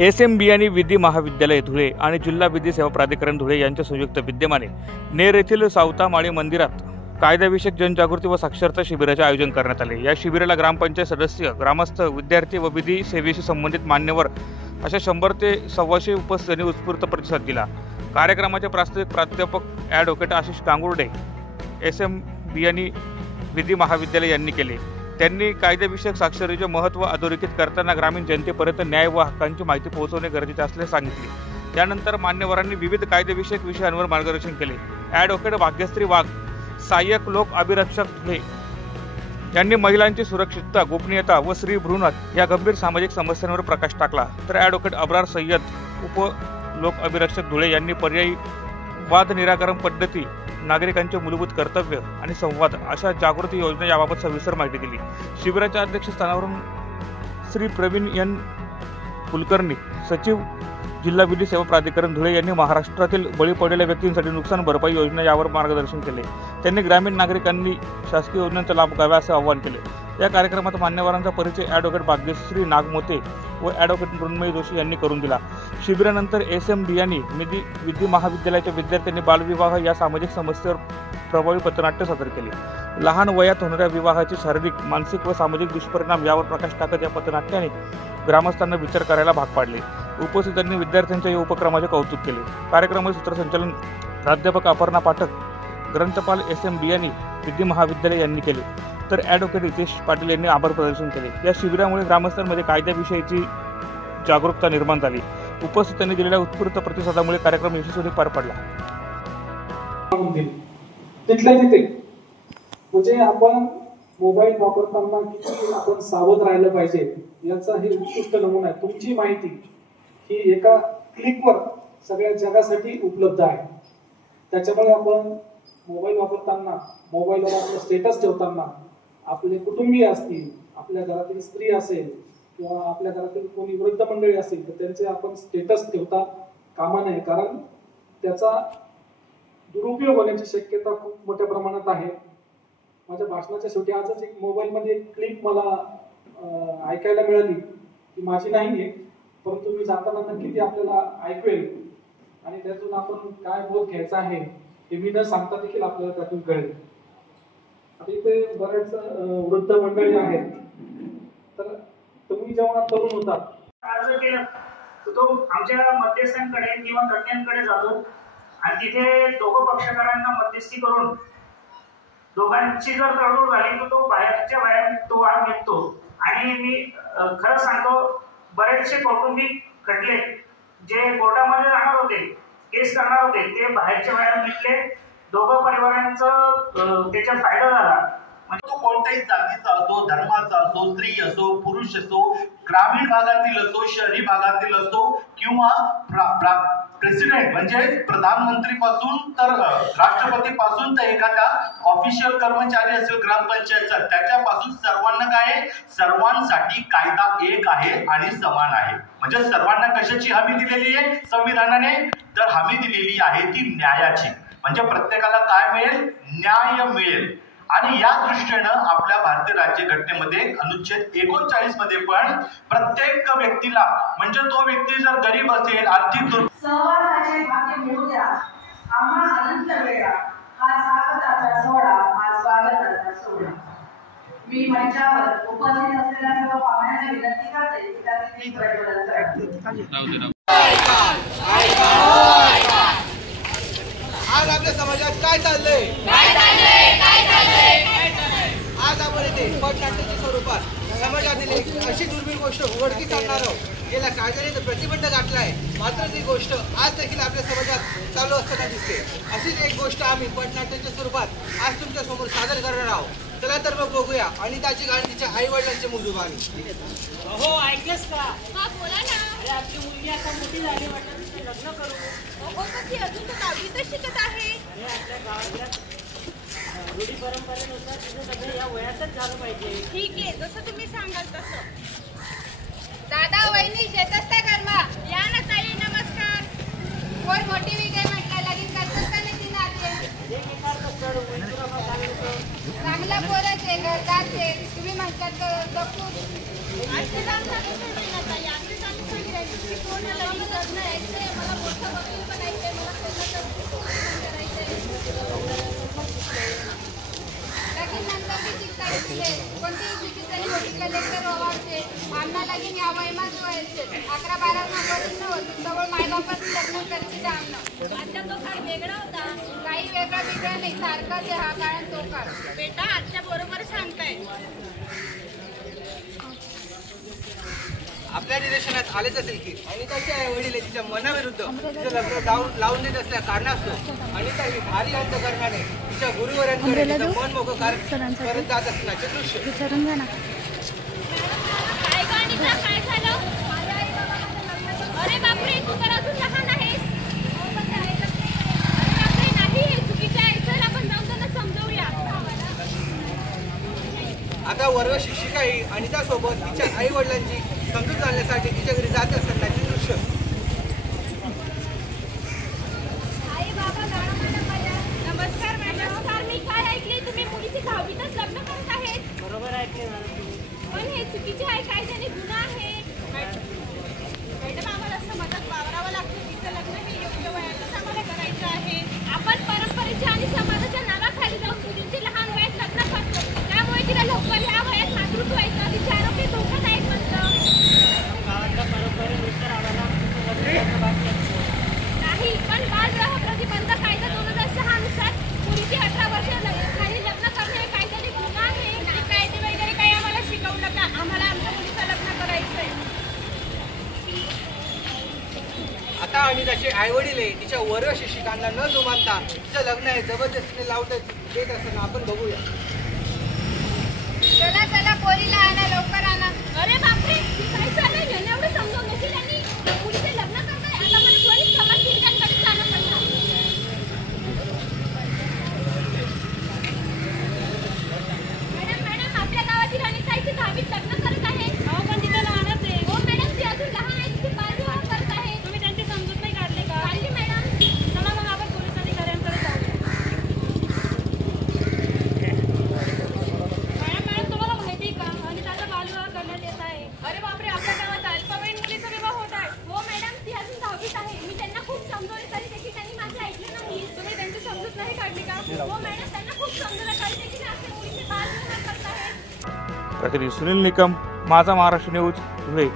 SMB आणि विधी महाविद्यालय धुळे आणि जिल्हा विधी सेवा प्राधिकरण धुळे यांच्या संयुक्त विद्यमाने नेर येथील सावतामाळी मंदिरात कायद्याविषयक जनजागृती व साक्षरता शिबिराचे आयोजन करण्यात आले। या शिबिराला ग्रामपंचायत सदस्य, ग्रामस्थ, विद्यार्थी व विधी सेवेशी संबंधित मान्यवर अशा 100 ते 125 उपस्थितांनी उत्स्फूर्त प्रतिसाद दिला। कार्यक्रमाचे प्रास्ताविक प्राध्यापक ॲडव्होकेट आशिष गांगुर्डे SMB आणि विधी महाविद्यालय यांनी केले। त्यांनी कायद्याविषयक साक्षरतेचे महत्त्व अधोरेखित करताना ग्रामीण जनतेपर्यंत न्याय व हक्कांची माहिती पोहोचवणे गरजेचे असल्याचे सांगितले। त्यानंतर मान्यवरांनी विविध कायदेविषयक विषयांवर मार्गदर्शन केले। ॲडव्होकेट भाग्यश्री वाघ, सहाय्यक लोक अभिरक्षक धुळे यांनी महिलांची सुरक्षितता, गोपनीयता व स्त्री भ्रूण या गंभीर सामाजिक समस्यांवर प्रकाश टाकला। तर ॲडव्होकेट अब्रार सय्यद, उप लोक अभिरक्षक धुळे यांनी पर्यायी वाद निराकरण पद्धती, नागरिकांचे मूलभूत कर्तव्य आणि संवाद अशा जागृती योजना याबाबत सविस्तर माहिती दिली। शिबिराच्या अध्यक्षस्थानावरून श्री प्रवीण एन कुलकर्णी, सचिव, जिल्हा विधी सेवा प्राधिकरण धुळे यांनी महाराष्ट्रातील बळी पडलेल्या व्यक्तींसाठी नुकसान भरपाई योजना यावर मार्गदर्शन केले। त्यांनी ग्रामीण नागरिकांनी शासकीय योजनांचा लाभ घ्यावा असे आवाहन केले। या कार्यक्रमात मान्यवरांचा परिचय ॲडव्होकेट भाग्यश्री नागमोते व ॲडव्होकेट मृण्मयी जोशी यांनी करून दिला। शिबिरानंतर SMB आणि विधी महाविद्यालयाच्या विद्यार्थ्यांनी बालविवाह या सामाजिक समस्येवर प्रभावी पथनाट्य सादर केले। लहान वयात होणाऱ्या विवाहाचे शारीरिक, मानसिक व सामाजिक दुष्परिणाम यावर प्रकाश टाकत या पथनाट्याने ग्रामस्थांना विचार करायला भाग पाडले। उपस्थितांनी विद्यार्थ्यांच्या या उपक्रमाचे कौतुक केले। कार्यक्रमाचे सूत्रसंचालन प्राध्यापक अपर्णा पाठक, ग्रंथपाल SMB आणि विधी महाविद्यालय यांनी केले। तर ॲडव्होकेट हितेश पाटील यांनी आभार प्रदर्शन केले। या शिबिरामुळे ग्रामस्थांमध्ये कायद्याविषयीची जागरूकता निर्माण झाली। उपस्थितांनी दिलेल्या उत्स्फूर्त प्रतिसादामुळे कार्यक्रम यशस्वी पार पडला। तिथल्या तिथे म्हणजे आपण मोबाईल वापरताना किती आपण सावध राहिलं पाहिजे याचा हे उत्कृष्ट नमुना आहे। तुमची माहिती ही एका क्लिकवर सगळ्या जगासाठी उपलब्ध आहे। त्याच्यामुळे आपण मोबाईल वापरताना, मोबाईलवर आपलं स्टेटस ठेवताना, आपले कुटुंबीय असतील, आपल्या घरातील स्त्री असेल किंवा आपल्या घरातील कोणी वृद्ध मंडळी असेल तर त्यांचे आपण स्टेटस ठेवता कामा नये, कारण त्याचा दुरुपयोग होण्याची शक्यता खूप मोठ्या प्रमाणात आहे। माझ्या भाषणाच्या शेवटी आजच एक मोबाईलमध्ये एक क्लिप मला ऐकायला मिळाली, ती माझी नाहीये, परंतु मी जाताना नक्की ती आपल्याला ऐकवेल आणि त्यातून आपण काय बोध घ्यायचा आहे हे मी न सांगता देखील आपल्याला त्यातून कळेल। आता इथे बरेच वृद्ध मंडळी आहेत, तर तुम्ही जेव्हा तरुण होता अर्ज केला तो आमच्या मध्यस्थांकडे किंवा तज्ञांकडे जातो आणि तिथे दोघं पक्षकारांना मध्यस्थी करून दोघांची जर तडजोड झाली तर तो बाहेरच्या बाहेर तो वाद निघतो। आणि मी खरं सांगतो, बरेचसे कौटुंबिक खटले जे कोर्टामध्ये जाणार होते, केस करणार होते, ते बाहेरच्या बाहेर निघले। दोघं परिवारांचं त्याचा फायदा झाला। म्हणजे तो कोणत्याही जातीचा असो, धर्माचा असो, स्त्री असो, पुरुष असो, ग्रामीण भागातील असो, शहरी भागातील असो किंवा प्रेसिडेंट म्हणजे प्रधानमंत्री पासून तर राष्ट्रपती पासून तर एखादा ऑफिशियल कर्मचारी असेल ग्रामपंचायतचा, त्याच्यापासून सर्वांना काय, सर्वांसाठी कायदा एक आहे आणि समान आहे। म्हणजे सर्वांना कशाची हमी दिलेली आहे संविधानाने? तर हमी दिलेली आहे ती न्यायाची। म्हणजे प्रत्येकाला काय मिळेल? न्याय मिळेल। आणि या दृष्टीनं आपल्या भारतीय राज्यघटनेमध्ये अनुच्छेद 39 मध्ये पण प्रत्येक व्यक्तीला, म्हणजे तो व्यक्ती जर गरीब असेल, आर्थिक सहवासाचे भाग्य मिळू द्या आम्हा अनंत वेळा, हा स्वागताचा सोहळा, हा स्वागताचा सोहळा। मी मंचावर उपस्थित असलेल्या सर्व पाहुण्यांना विनंती करते की त्यांनी प्रज्वलन करावे। आज आपल्या समाजात काय चाललंय? आज आपण इथे पटनाट्याच्या स्वरूपात समाजातील एक अशी दुर्मिळ गोष्ट उघडकीस आणणार आहोत, गेल्या कायद्याने प्रतिबंध घातला आहे, मात्र ती गोष्ट आज देखील आपल्या समाजात चालू असताना दिसते। अशीच एक गोष्ट आम्ही पटनाट्याच्या स्वरूपात आज तुमच्या समोर सादर करणार आहोत। चला तर मग बघूया अनिताची गाणी तिच्या आई वडिलांची मुजुबानी। हो, ऐकलंस का? हा, बोला ना। अरे आपली मुलगी आता मोठी झाली, वाटतं तिचे लग्न करू। अहो, पण ती अजून तर 9वीतच शिकत आहे। हे आपल्या गावातल्या रूढी परंपरेनुसार तिचं सगळं या वयातच झालं पाहिजे। ठीक आहे, जसं तुम्ही सांगाल तसं। दादा, वहिनी, शेतस्ता कर्मा, या ना ताई, नमस्कार। कोण मोठी विजय म्हटलं, लगीन करतात का नाही ती नाते? एक एकाच स्थळ चांगला पोरच आहे, घरदार आहे, तुम्ही म्हणतात तर असं सांगता ताई, असं सांगून पूर्ण लग्न यायचंय, मला मोठं वकील बनायचंय, मला लगीन नंतर मी चिक्कारी दिले, कोणती चिकित्साने मोठी कलेक्टर आवडते, आम्हाला लगीन या वयमाच व्हायचे, 11-12 नंबरच नव्हतं, जवळ मायबापाचं लग्न करते आमनं. आता तो काळ वेगळा होता, काही वेगळा नाही, सारखाच आहे हा काळ आणि तो काळ. बेटा आजच्या बरोबर सांगताय. आपल्या निदर्शनात आलेच असेल की अनिताचे आई वडील तिच्या मनाविरुद्ध तिचं लग्न लावून देत असल्या कारणास्तव अनिता ही भारी अंतकरणाने तिच्या गुरुवरांकडे तिचं मन मोकळं करत जात असण्याचे दृश्य. काय गं अनिता, काय झालं? अरे बापरे, तू तर अजून लहान आहेस. अरे बापरे, नाही, हे चुकीचं आहे. चल आपण जाऊन त्यांना समजवूया. आता वर्ग शिक्षिका ही अनिता सोबत तिच्या आई वडिलांची समजूत घालण्यासाठी तिच्या घरी जात असतानाचे दृश्य. आई बाबा, नमस्कार मॅडम. मी काय ऐकले, तुम्ही मुलीची 10वीतच लग्न करत आहेत? बरोबर ऐकले पण हे चुकीचे आहे, कायद्याने गुन्हा आहे. मॅडम, आम्हाला असं मदत वावरावं लागतं. तिचं लग्न हे योग्य वयातच आम्हाला करायचं आहे. आपण परंपरेच्या आणि समाजाच्या नावाखाली जाऊन मुलींची लहान वयात लग्न करतो, त्यामुळे तिला लवकर या वयात मातृत्व व्हायचं तिच्या आरोग्य धोकादायक बनतं. परंपरेनुसार आम्हाला नाही, पण बालविवाह प्रतिबंध कायदा 2006 नुसार मुलीची 18 वर्ष खाली लग्न करणे हे कायद्याने गुन्हा आहे. कायदे वगैरे काही आम्हाला शिकवू नका, आम्हाला आमच्या मुलीचं लग्न करायचंय. आता अनिताचे आई वडील तिच्या वर्ग शिक्षिकांना न जुमानता तिचं लग्न आहे जबरदस्तीने लावून देत असताना आपण बघूया. चला चला, पोरीला आणा, लवकर आणा. अरे बापरे, काय चाललंय? यांना एवढं समजावून देखील यांनी मुलीचे लग्न करताय. आता मला त्वरित समाज सेविकांकडे जाणं पडणार. मॅडम, आपल्या गावातील अनिता इथे 10वीत लग्न करत आहे. अहो, पण तिथे लहानच आहे. हो मॅडम, ती अजून लहान आहे, तिथे बालविवाह करत आहे. तुम्ही त्यांची समजूत नाही काढली का? काढली मॅडम. चला मग आपण पोलीस अधिकाऱ्यांकडे जाऊ. मॅडम, तुम्हाला माहिती का अनिताचा बालविवाह करण्यात येत आहे? अरे बापरे, आपल्या गावात अल्पवयीन मुलीचा विवाह होत आहे. हो मॅडम, ती अजून 10वीत आहे. मी त्यांना खूप समजवले तरी देखील त्यांनी माझं ऐकलं नाही. तुम्ही त्यांची समजूत नाही काढली का? हो मॅडम, त्यांना खूप समजवलं तरी देखील असे मुलीचे बालविवाह करत आहेत. प्रतिनिधी सुनील निकम, माझा महाराष्ट्र न्यूज, धुळे.